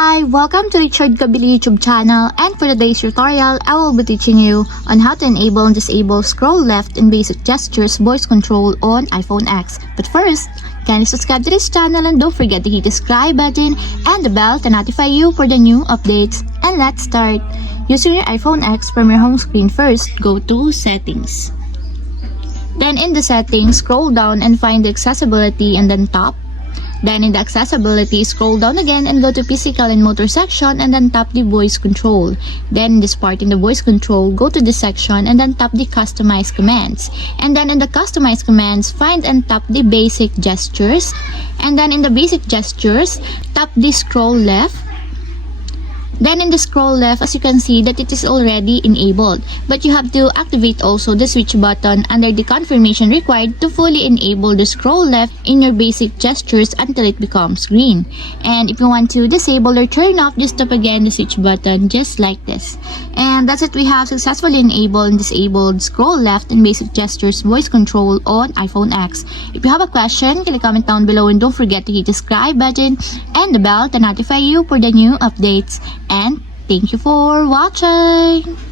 Hi, welcome to Richard Gabili YouTube channel, and for today's tutorial, I will be teaching you on how to enable and disable scroll left and basic gestures voice control on iPhone X. But first, kindly subscribe to this channel and don't forget to hit the subscribe button and the bell to notify you for the new updates. And let's start. Using your iPhone X from your home screen first, go to Settings. Then in the settings, scroll down and find the accessibility and then tap. Then in the accessibility, scroll down again and go to physical and motor section and then tap the voice control. Then in this part in the voice control, go to this section and then tap the customize commands. And then in the customize commands, find and tap the basic gestures. And then in the basic gestures, tap the scroll left. Then in the scroll left, as you can see that it is already enabled. But you have to activate also the switch button under the confirmation required to fully enable the scroll left in your basic gestures until it becomes green. And if you want to disable or turn off, just tap again the switch button just like this. And that's it, we have successfully enabled and disabled scroll left and basic gestures voice control on iPhone X. If you have a question, can you comment down below and don't forget to hit the subscribe button and the bell to notify you for the new updates. And thank you for watching!